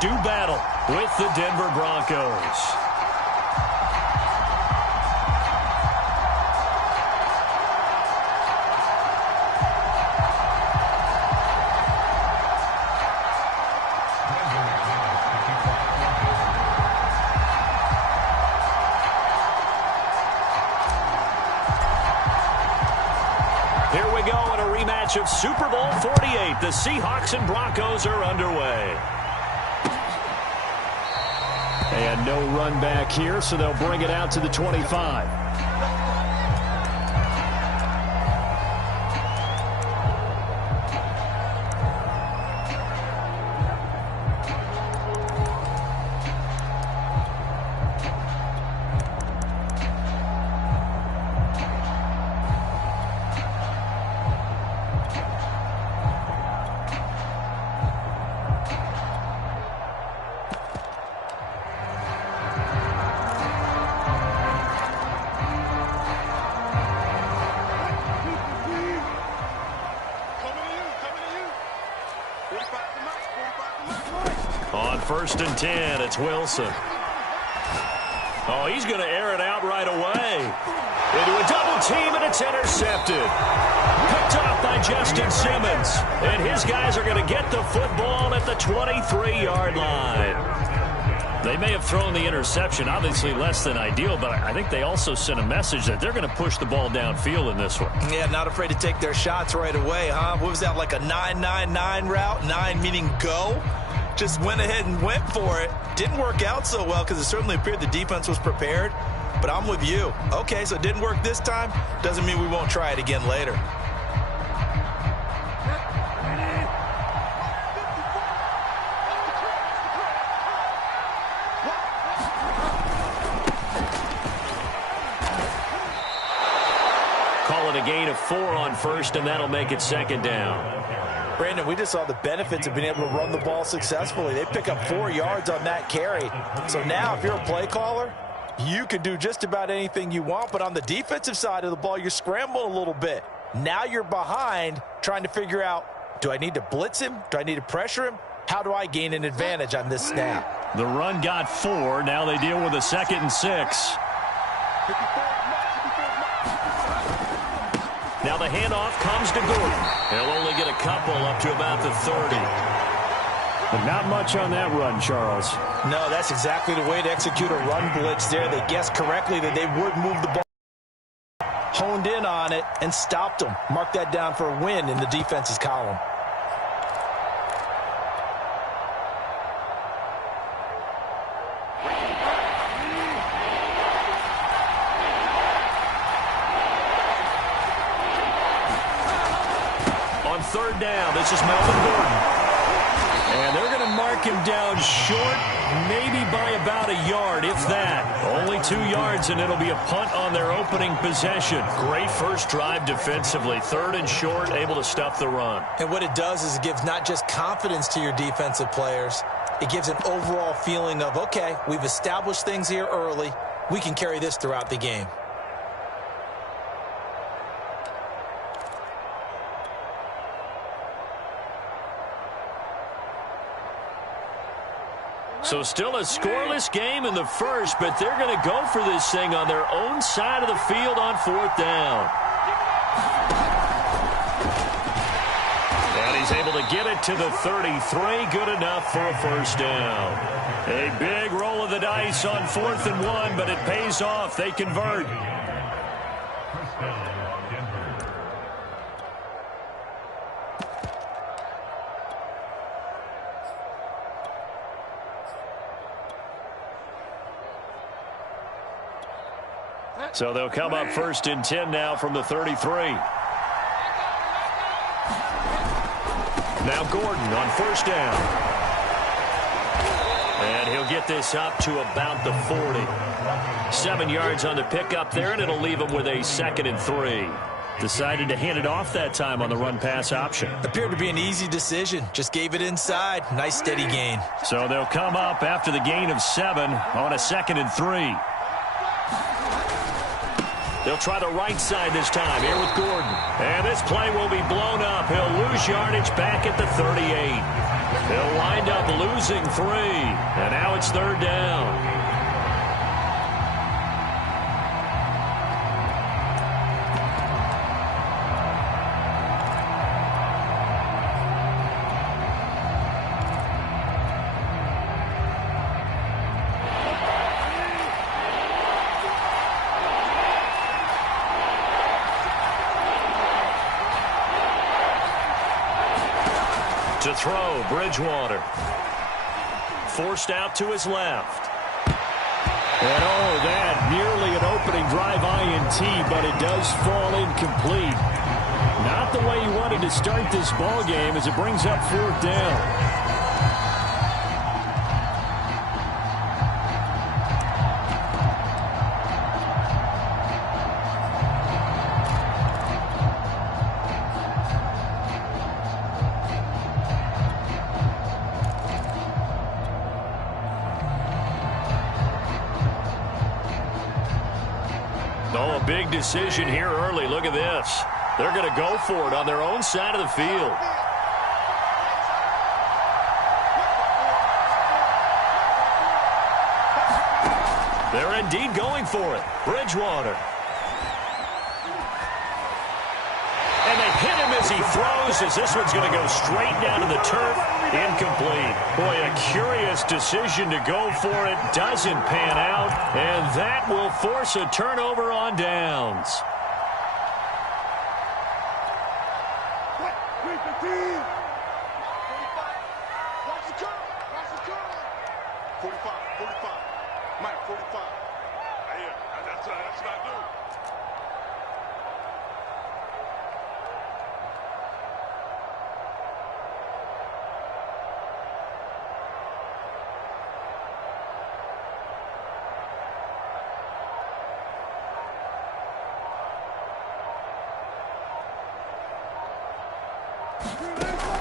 do battle with the Denver Broncos. Here we go in a rematch of Super Bowl 48. The Seahawks and Broncos are underway. And no run back here, so they'll bring it out to the 25. On 1st and 10, it's Wilson. Oh, he's going to air it out right away. Into a double team, and it's intercepted. Picked off by Justin Simmons. And his guys are going to get the football at the 23-yard line. They may have thrown the interception, obviously less than ideal, but I think they also sent a message that they're going to push the ball downfield in this one. Yeah, not afraid to take their shots right away, huh? What was that, like a 9-9-9 route? 9 meaning go? Just went ahead and went for it. Didn't work out so well because it certainly appeared the defense was prepared. But I'm with you. Okay, so it didn't work this time. Doesn't mean we won't try it again later. Call it a gain of 4 on 1st, and that'll make it 2nd down. Brandon, we just saw the benefits of being able to run the ball successfully. They pick up 4 yards on that carry. So now if you're a play caller, you can do just about anything you want. But on the defensive side of the ball, you're scrambling a little bit. Now you're behind trying to figure out, do I need to blitz him? Do I need to pressure him? How do I gain an advantage on this snap? The run got 4. Now they deal with a 2nd and 6. Now the handoff comes to Gordon. He'll only get a couple up to about the 30. But not much on that run, Charles. No, that's exactly the way to execute a run blitz there. They guessed correctly that they would move the ball. Honed in on it and stopped them. Mark that down for a win in the defense's column. On 3rd down, this is Melvin Gordon. And they're going to mark him down short, maybe by about a yard, if that. Only 2 yards, and it'll be a punt on their opening possession. Great first drive defensively. 3rd and short, able to stop the run. And what it does is it gives not just confidence to your defensive players, it gives an overall feeling of, okay, we've established things here early. We can carry this throughout the game. So still a scoreless game in the first, but they're going to go for this thing on their own side of the field on 4th down. And he's able to get it to the 33. Good enough for a 1st down. A big roll of the dice on 4th and 1, but it pays off. They convert. So they'll come up 1st and 10 now from the 33. Now Gordon on 1st down. And he'll get this up to about the 40. 7 yards on the pickup there, and it'll leave him with a 2nd and 3. Decided to hand it off that time on the run-pass option. Appeared to be an easy decision. Just gave it inside. Nice steady gain. So they'll come up after the gain of 7 on a 2nd and 3. They'll try the right side this time here with Gordon. And this play will be blown up. He'll lose yardage back at the 38. They'll wind up losing 3, and now it's 3rd down. To throw, Bridgewater. Forced out to his left. And that nearly an opening drive INT, but it does fall incomplete. Not the way he wanted to start this ball game as it brings up 4th down. Oh, a big decision here early. Look at this. They're going to go for it on their own side of the field. They're indeed going for it. Bridgewater. And they hit him as he throws, as this one's going to go straight down to the turf. Incomplete. Boy, a curious decision to go for it. Doesn't pan out. And that will force a turnover on downs.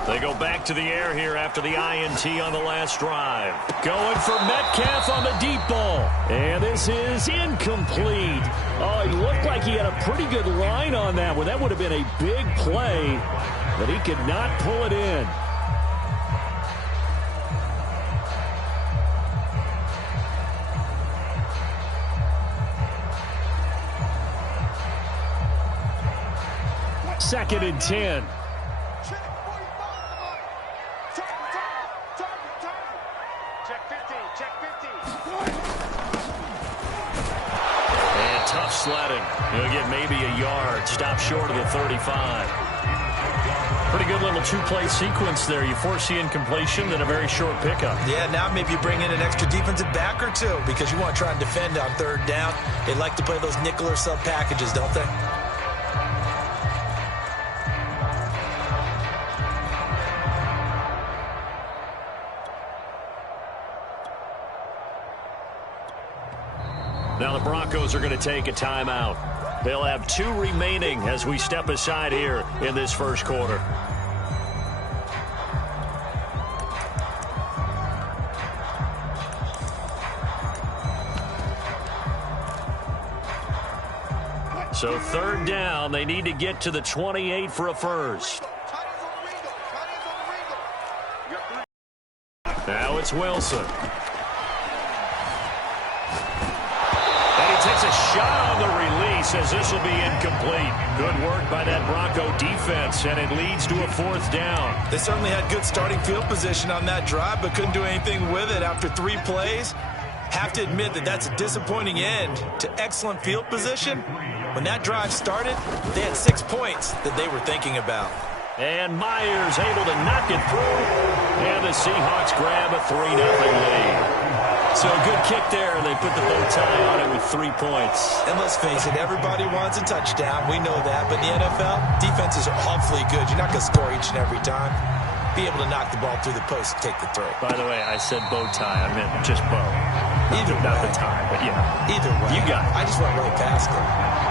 They go back to the air here after the INT on the last drive. Going for Metcalf on the deep ball. And this is incomplete. Oh, it looked like he had a pretty good line on that one. That would have been a big play, but he could not pull it in. Second and 10. Tough sledding. He'll get maybe a yard. Stop short of the 35. Pretty good little two-play sequence there. You force the incompletion, then a very short pickup. Yeah, now maybe you bring in an extra defensive back or two because you want to try and defend on 3rd down. They like to play those nickel or sub packages, don't they? Now the Broncos are going to take a timeout. They'll have 2 remaining as we step aside here in this first quarter. So 3rd down, they need to get to the 28 for a first. Now it's Wilson. Takes a shot on the release as this will be incomplete. Good work by that Bronco defense, and it leads to a 4th down. They certainly had good starting field position on that drive, but couldn't do anything with it after 3 plays. Have to admit that that's a disappointing end to excellent field position. When that drive started, they had 6 points that they were thinking about. And Myers able to knock it through, and the Seahawks grab a 3-0 lead. So a good kick there. They put the bow tie on it with 3 points. And let's face it, everybody wants a touchdown. We know that. But in the NFL, defenses are awfully good. You're not going to score each and every time. Be able to knock the ball through the post and take the throw. By the way, I said bow tie. I meant just bow. Not the tie, but yeah. Either way. You got it. I just went right past it.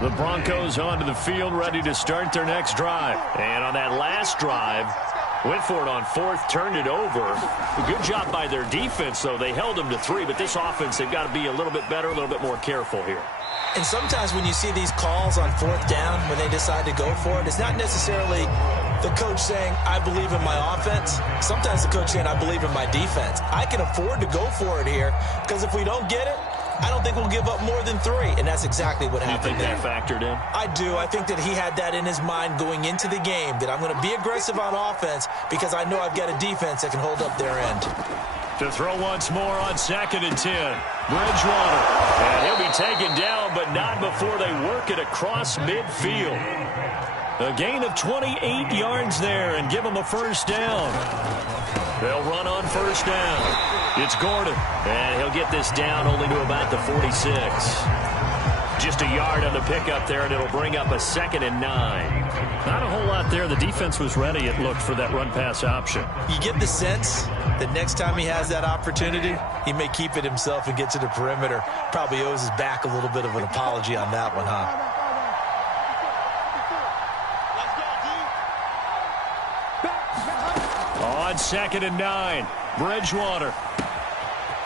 The Broncos onto the field, ready to start their next drive. And on that last drive, Went for it on fourth, turned it over. A good job by their defense, though. They held them to 3, but this offense, they've got to be a little bit better, a little bit more careful here. And sometimes when you see these calls on fourth down, when they decide to go for it, it's not necessarily the coach saying, I believe in my offense. Sometimes the coach saying, I believe in my defense. I can afford to go for it here because if we don't get it, I don't think we'll give up more than 3, and that's exactly what happened there. You think that factored in? I do. I think that he had that in his mind going into the game, that I'm going to be aggressive on offense because I know I've got a defense that can hold up their end. To throw once more on 2nd and 10. Bridgewater. And he'll be taken down, but not before they work it across midfield. A gain of 28 yards there and give them a first down. They'll run on first down. It's Gordon, and he'll get this down only to about the 46. Just a yard on the pickup there, and it'll bring up a 2nd and 9. Not a whole lot there. The defense was ready, it looked, for that run-pass option. You get the sense that next time he has that opportunity, he may keep it himself and get to the perimeter. Probably owes his back a little bit of an apology on that one, huh? On 2nd and 9, Bridgewater.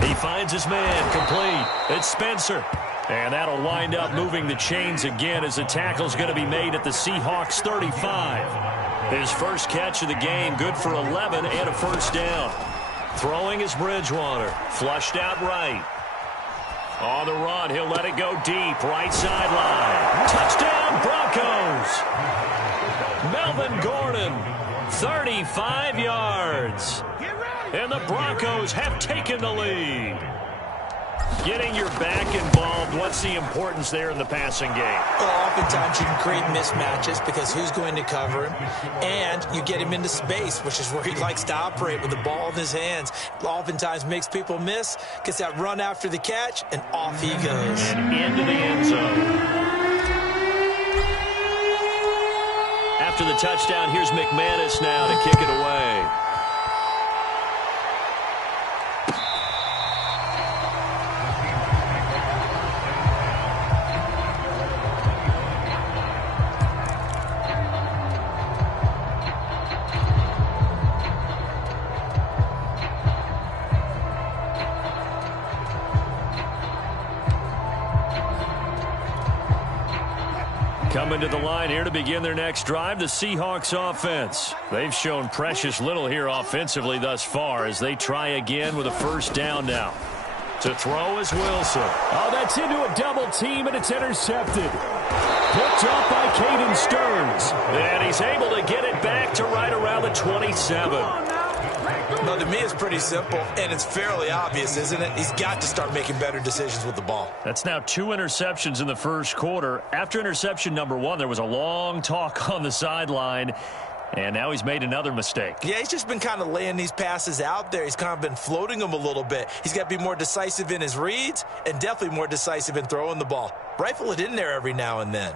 He finds his man, complete. It's Spencer. And that'll wind up moving the chains again as the tackle's going to be made at the Seahawks 35. His first catch of the game, good for 11 and a first down. Throwing is Bridgewater, flushed out right. On the run, he'll let it go deep, right sideline. Touchdown, Broncos! Melvin Gordon, 35 yards. And the Broncos have taken the lead. Getting your back involved, what's the importance there in the passing game? Well, oftentimes you can create mismatches because who's going to cover him, and you get him into space, which is where he likes to operate with the ball in his hands. Oftentimes makes people miss, gets that run after the catch, and off he goes. And into the end zone. After the touchdown, here's McManus now to kick it away. Coming to the line here to begin their next drive, the Seahawks offense. They've shown precious little here offensively thus far as they try again with a first down now. To throw is Wilson. Oh, that's into a double team, and it's intercepted. Picked up by Caden Stearns. And he's able to get it back to right around the 27. No, to me, it's pretty simple, and it's fairly obvious, isn't it? He's got to start making better decisions with the ball. That's now 2 interceptions in the first quarter. After interception number 1, there was a long talk on the sideline, and now he's made another mistake. Yeah, he's just been kind of laying these passes out there. He's kind of been floating them a little bit. He's got to be more decisive in his reads and definitely more decisive in throwing the ball. Rifle it in there every now and then.